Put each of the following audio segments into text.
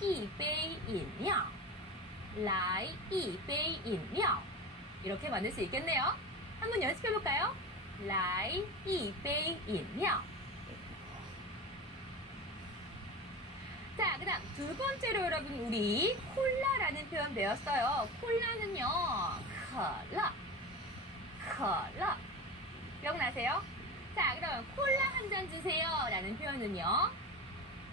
一杯饮料来一杯饮料 이렇게 만들 수 있겠네요. 한번 연습해 볼까요? 来一杯饮料 자, 그 다음 두 번째로 여러분 우리 콜라라는 표현 배웠어요. 콜라는요, 可乐, 可乐. 기억나세요? 자, 그럼 콜라 한 잔 주세요 라는 표현은요,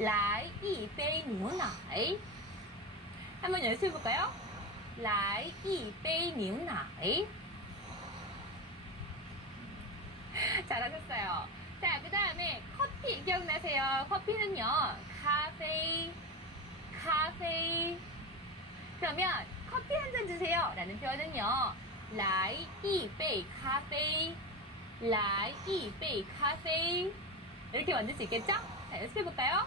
라이 이베이 뉴나이 한번 연습해 볼까요? 라이 이베이 뉴나이 잘하셨어요. 자, 그 다음에 커피 기억나세요? 커피는요, 카페, 카페. 그러면 커피 한 잔 주세요. 라는 표현은요, 라이 이베이 카페, 라이 이베이 카페. 이렇게 만들 수 있겠죠? 자, 연습해 볼까요?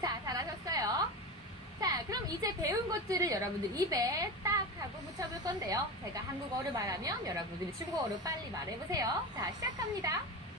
자, 잘하셨어요. 자, 그럼 이제 배운 것들을 여러분들 입에 딱 하고 붙여볼 건데요. 제가 한국어를 말하면 여러분들이 중국어로 빨리 말해보세요. 자, 시작합니다.